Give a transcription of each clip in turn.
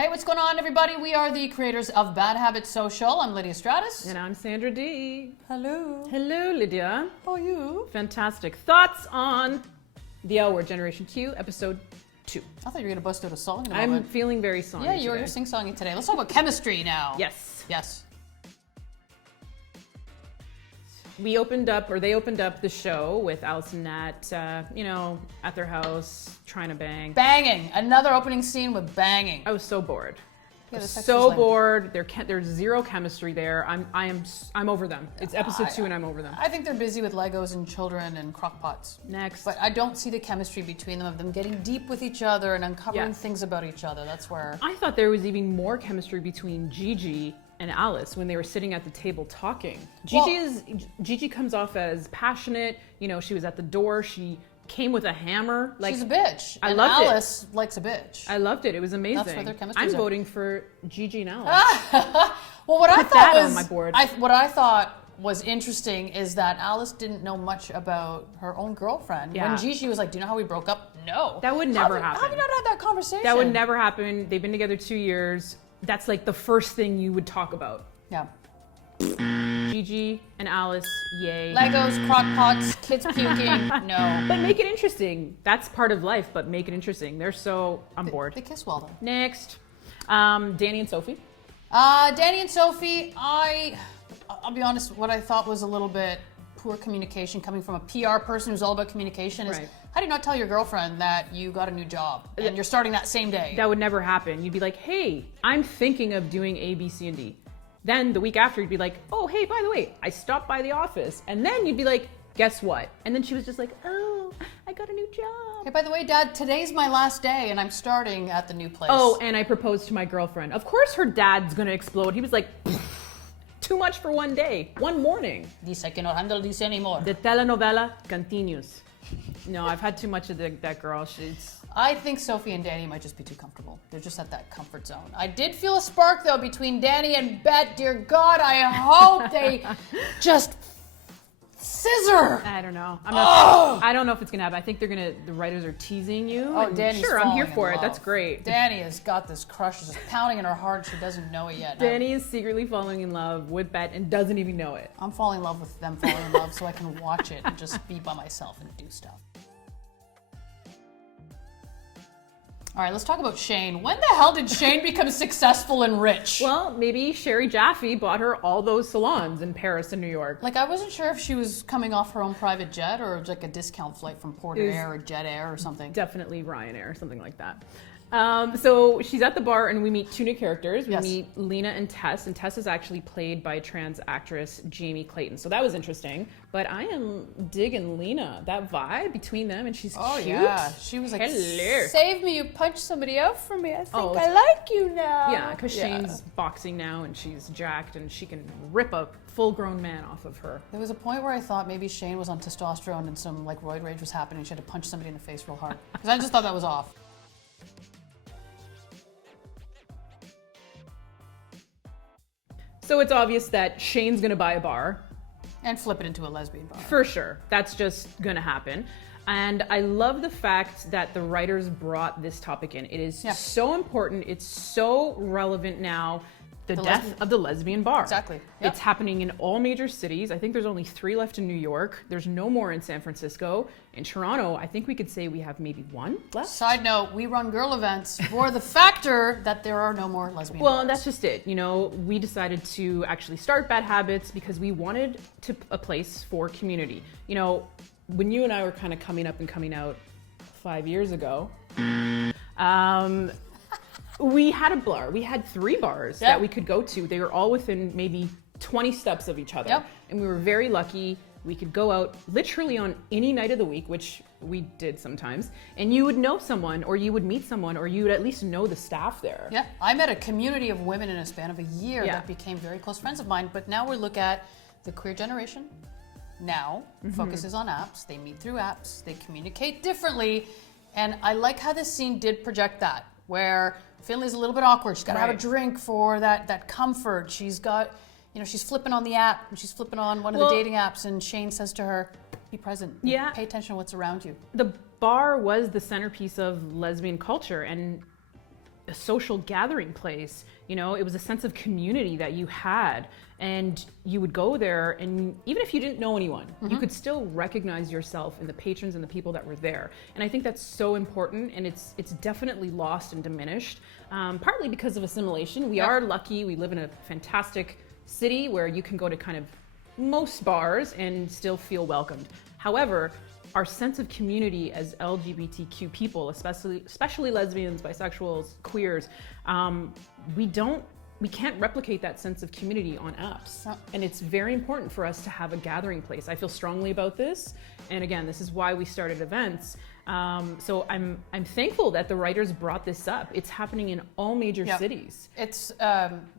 Hey, what's going on, everybody? We are the creators of Bad Habits Social. I'm Lydia Stratus. And I'm Sandra D. Hello. Hello, Lydia. How are you? Fantastic. Thoughts on the LWord Generation Q, episode 2. I thought you were going to bust out a song in a I'm moment. feeling very songy Yeah, you're today. sing-songing today. Let's talk about chemistry now. Yes. Yes. They opened up the show with Alice and Nat, at their house, trying to bang. Banging. Another opening scene with banging. I was so bored. Yeah, the sex So was lame. bored. There's zero chemistry there. I'm over them. It's episode 2 and I'm over them. I think they're busy with Legos and children and crock pots. Next. But I don't see the chemistry between them, of them getting deep with each other and uncovering Yes. things about each other. That's where... I thought there was even more chemistry between Gigi and Alice when they were sitting at the table talking. Gigi comes off as passionate. You know, she was at the door. She came with a hammer. Like, she's a bitch. I and loved it. Alice likes a bitch. I loved it. It was amazing. That's where their chemistry I'm is at. voting for Gigi and Alice. Well, what I Put thought that was on my board. what I thought was interesting is that Alice didn't know much about her own girlfriend. Yeah. When Gigi was like, "Do you know how we broke up?" No. That would never How have happen. you not had that conversation? That would never happen. They've been together 2 years. That's like the first thing you would talk about. Yeah. Gigi and Alice, yay. Legos, crock pots, kids puking. No. But make it interesting. That's part of life, but make it interesting. They're so on board. They kiss well though. Next, Dani and Sophie. Dani and Sophie, I'll be honest, what I thought was a little bit poor communication coming from a PR person who's all about communication is, Right. how do you not tell your girlfriend that you got a new job and you're starting that same day? That would never happen. You'd be like, hey, I'm thinking of doing A, B, C, and D. Then the week after, you'd be like, oh, hey, by the way, I stopped by the office. And then you'd be like, guess what? And then she was just like, oh, I got a new job. Hey, by the way, Dad, today's my last day and I'm starting at the new place. Oh, and I proposed to my girlfriend. Of course her dad's gonna explode. He was like, too much for one day, one morning. This, I cannot handle this anymore. The telenovela continues. No, I've had too much of that girl. I think Sophie and Dani might just be too comfortable. They're just at that comfort zone. I did feel a spark, though, between Dani and Bette. Dear God, I hope they just scissor. I don't know. I don't know if it's gonna happen. I think the writers are teasing you. Oh, and Dani's sure, I'm here falling in for it. love. That's great. Dani has got this crush. It's just pounding in her heart. She doesn't know it yet. Dani is secretly falling in love with Bette and doesn't even know it. I'm falling in love with them falling in love so I can watch it and just be by myself and do stuff. All right, let's talk about Shane. When the hell did Shane become successful and rich? Well, maybe Sherry Jaffe bought her all those salons in Paris and New York. Like, I wasn't sure if she was coming off her own private jet or like a discount flight from Port Air or Jet Air or something. Definitely Ryanair, something like that. So she's at the bar and we meet 2 new characters. We Yes. meet Lena and Tess is actually played by trans actress Jamie Clayton. So that was interesting. But I am digging Lena, that vibe between them, and she's Oh, cute. yeah. She was like, Hello. save me, you punched somebody out for me. I think Oh, I like you now. Yeah, because Shane's boxing now and she's jacked and she can rip a full-grown man off of her. There was a point where I thought maybe Shane was on testosterone and some like roid rage was happening. She had to punch somebody in the face real hard. Because I just thought that was off. So it's obvious that Shane's gonna buy a bar. And flip it into a lesbian bar. For sure. That's just gonna happen. And I love the fact that the writers brought this topic in. It is so important. It's so relevant now. The death of the lesbian bar. Exactly. Yep. It's happening in all major cities. I think there's only 3 left in New York. There's no more in San Francisco. In Toronto, I think we could say we have maybe 1 left. Side note, we run girl events for the factor that there are no more lesbian Well, bars. that's just it. You know, we decided to actually start Bad Habits because we wanted a place for community. You know, when you and I were kind of coming up and coming out 5 years ago, we had a bar. We had 3 bars that we could go to. They were all within maybe 20 steps of each other. Yep. And we were very lucky. We could go out literally on any night of the week, which we did sometimes, and you would know someone, or you would meet someone, or you would at least know the staff there. Yeah, I met a community of women in a span of a year Yeah. that became very close friends of mine. But now we look at the queer generation. Now focuses on apps. They meet through apps. They communicate differently. And I like how this scene did project that, where Finley's a little bit awkward. She's got to have a Right. drink for that comfort. She's got, she's flipping on the app, and she's flipping on one of the dating apps, and Shane says to her, be present. Yeah. Pay attention to what's around you. The bar was the centerpiece of lesbian culture, and a social gathering place. You know, it was a sense of community that you had, and you would go there, and even if you didn't know anyone, you could still recognize yourself in the patrons and the people that were there. And I think that's so important, and it's definitely lost and diminished, partly because of assimilation. We are lucky, we live in a fantastic city where you can go to kind of most bars and still feel welcomed. However, our sense of community as LGBTQ people, especially lesbians, bisexuals, queers, we can't replicate that sense of community on apps. No. And it's very important for us to have a gathering place. I feel strongly about this. And again, this is why we started events. So I'm thankful that the writers brought this up. It's happening in all major cities. It's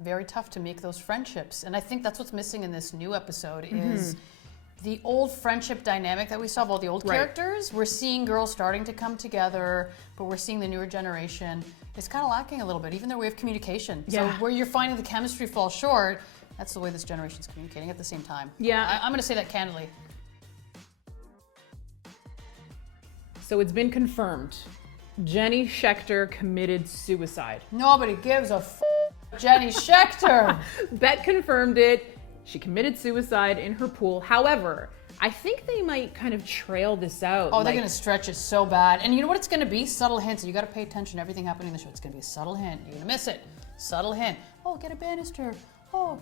very tough to make those friendships. And I think that's what's missing in this new episode is the old friendship dynamic that we saw of all the old characters. We're seeing girls starting to come together, but we're seeing the newer generation. It's kind of lacking a little bit, even their way of communication. So where you're finding the chemistry fall short, that's the way this generation's communicating at the same time. Yeah. I'm going to say that candidly. So it's been confirmed. Jenny Schechter committed suicide. Nobody gives a Jenny Schechter. Bette confirmed it. She committed suicide in her pool. However, I think they might kind of trail this out. Oh, they're going to stretch it so bad. And you know what it's going to be? Subtle hints. You got to pay attention to everything happening in the show. It's going to be a subtle hint. You're going to miss it. Subtle hint. Oh, get a banister. Oh,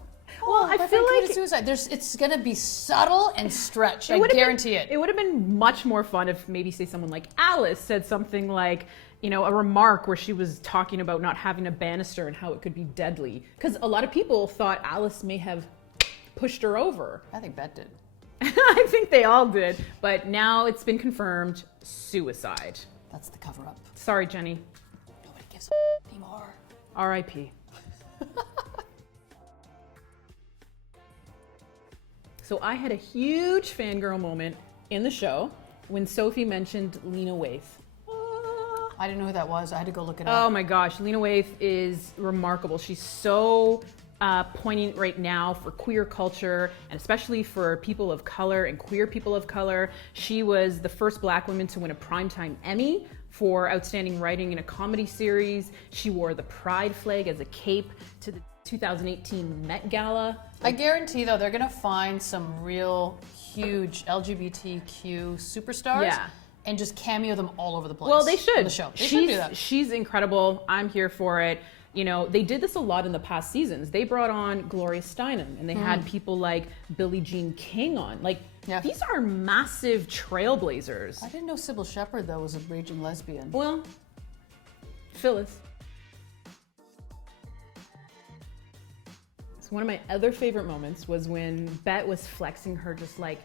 well, I feel like suicide. It's going to be subtle and stretched. I guarantee it. It would have been much more fun if maybe, say, someone like Alice said something like, you know, a remark where she was talking about not having a banister and how it could be deadly. Because a lot of people thought Alice may have pushed her over. I think Bette did. I think they all did. But now it's been confirmed, suicide. That's the cover up. Sorry, Jenny. Nobody gives a anymore. R.I.P. So I had a huge fangirl moment in the show when Sophie mentioned Lena Waithe. I didn't know who that was. I had to go look it up. Oh my gosh, Lena Waithe is remarkable. She's so poignant right now for queer culture, and especially for people of color and queer people of color. She was the first Black woman to win a Primetime Emmy for outstanding writing in a comedy series. She wore the pride flag as a cape to the 2018 Met Gala. I guarantee, though, they're going to find some real huge LGBTQ superstars and just cameo them all over the place. Well, they should. On the show. They should do that. She's incredible. I'm here for it. You know, they did this a lot in the past seasons. They brought on Gloria Steinem, and they had people like Billie Jean King on. Like, these are massive trailblazers. I didn't know Sybil Shepherd, though, was a raging lesbian. Well, Phyllis. So one of my other favorite moments was when Bette was flexing her just like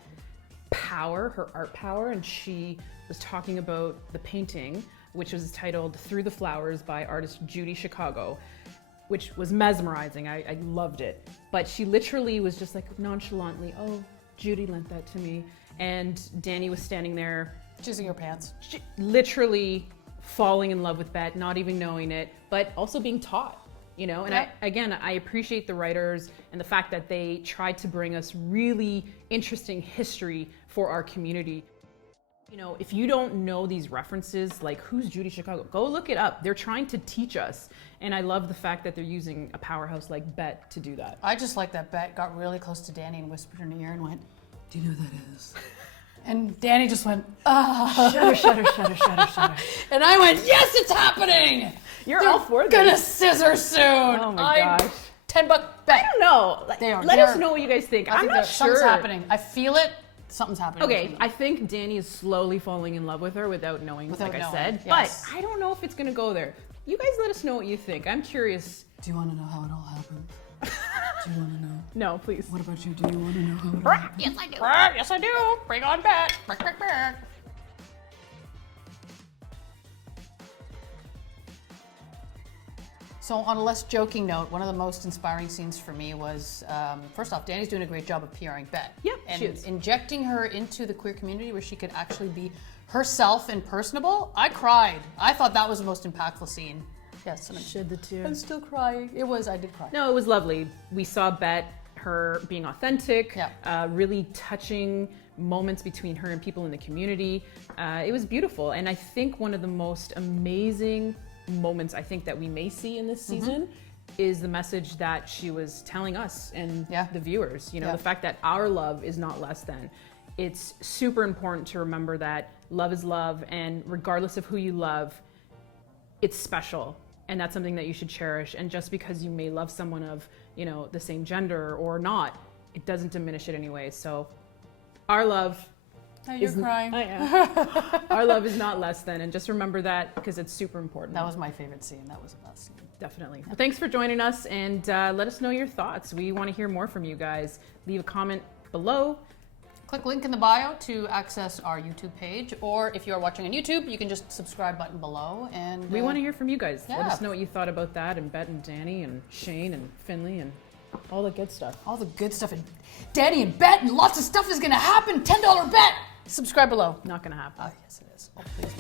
power, her art power, and she was talking about the painting, which was titled Through the Flowers by artist Judy Chicago, which was mesmerizing. I loved it. But she literally was just like nonchalantly, oh, Judy lent that to me. And Dani was standing there. Choosing her pants. Literally falling in love with Bette, not even knowing it, but also being taught. You know, and I appreciate the writers and the fact that they tried to bring us really interesting history for our community. You know, if you don't know these references, like who's Judy Chicago, go look it up. They're trying to teach us. And I love the fact that they're using a powerhouse like Bette to do that. I just like that Bette got really close to Dani and whispered in her ear and went, do you know who that is? And Dani just went, ah. Shudder, shudder, shudder, shudder, shudder. And I went, yes, it's happening. They're all for this. Gonna scissor soon. Oh my gosh. $10 bet. I don't know. Let us know what you guys think. I'm not sure. Something's happening. I feel it. Something's happening. Okay, I think Dani is slowly falling in love with her without knowing, I said. Yes. But I don't know if it's gonna go there. You guys let us know what you think. I'm curious. Do you want to know how it all happened? Do you want to know? No, please. What about you? Do you want to know how it all happened? Yes, I do. Yes, I do. Bring on Bette. So on a less joking note, one of the most inspiring scenes for me was, first off, Dani's doing a great job of PRing Bette. Yeah, and she is. Injecting her into the queer community where she could actually be herself and personable. I cried. I thought that was the most impactful scene. Yes, and Shed the tear. I'm still crying. I did cry. No, it was lovely. We saw Bette, her being authentic, really touching moments between her and people in the community. It was beautiful. And I think one of the most amazing moments I think that we may see in this season is the message that she was telling us and the viewers. You know, the fact that our love is not less than. It's super important to remember that love is love, and regardless of who you love, it's special. And that's something that you should cherish. And just because you may love someone of, you know, the same gender or not, it doesn't diminish it anyway. So our love You're crying. I am. Our love is not less than, and just remember that because it's super important. That was my favorite scene. That was the best scene. Definitely. Well, thanks for joining us, and let us know your thoughts. We want to hear more from you guys. Leave a comment below. Click link in the bio to access our YouTube page, or if you are watching on YouTube, you can just subscribe button below. And we want to hear from you guys. Yeah. Let us know what you thought about that, and Bette and Dani and Shane and Finley and all the good stuff. All the good stuff, and Dani and Bette, and lots of stuff is going to happen. $10 bet. Subscribe below. Not going to happen. Oh, yes, it is. Oh, please.